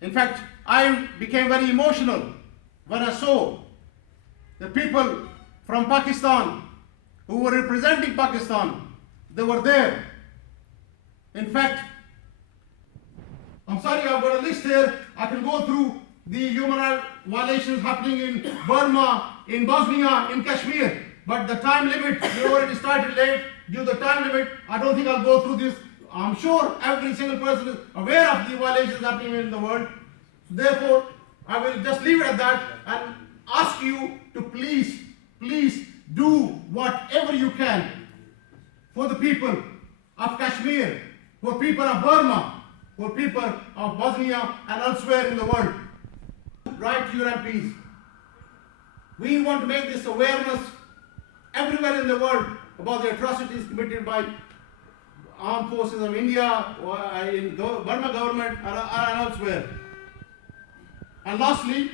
In fact, I became very emotional when I saw the people from Pakistan who were representing Pakistan. They were there. In fact, I'm sorry, I've got a list here. I can go through the human rights violations happening in Burma, in Bosnia, in Kashmir. But the time limit, we already started late. Due to the time limit, I don't think I'll go through this. I'm sure every single person is aware of the violations happening in the world. Therefore, I will just leave it at that and ask you to please do whatever you can for the people of Kashmir, for people of Burma, for people of Bosnia and elsewhere in the world. Write to your MPs. We want to make this awareness everywhere in the world about the atrocities committed by armed forces of India, or in Burma government and elsewhere. And lastly,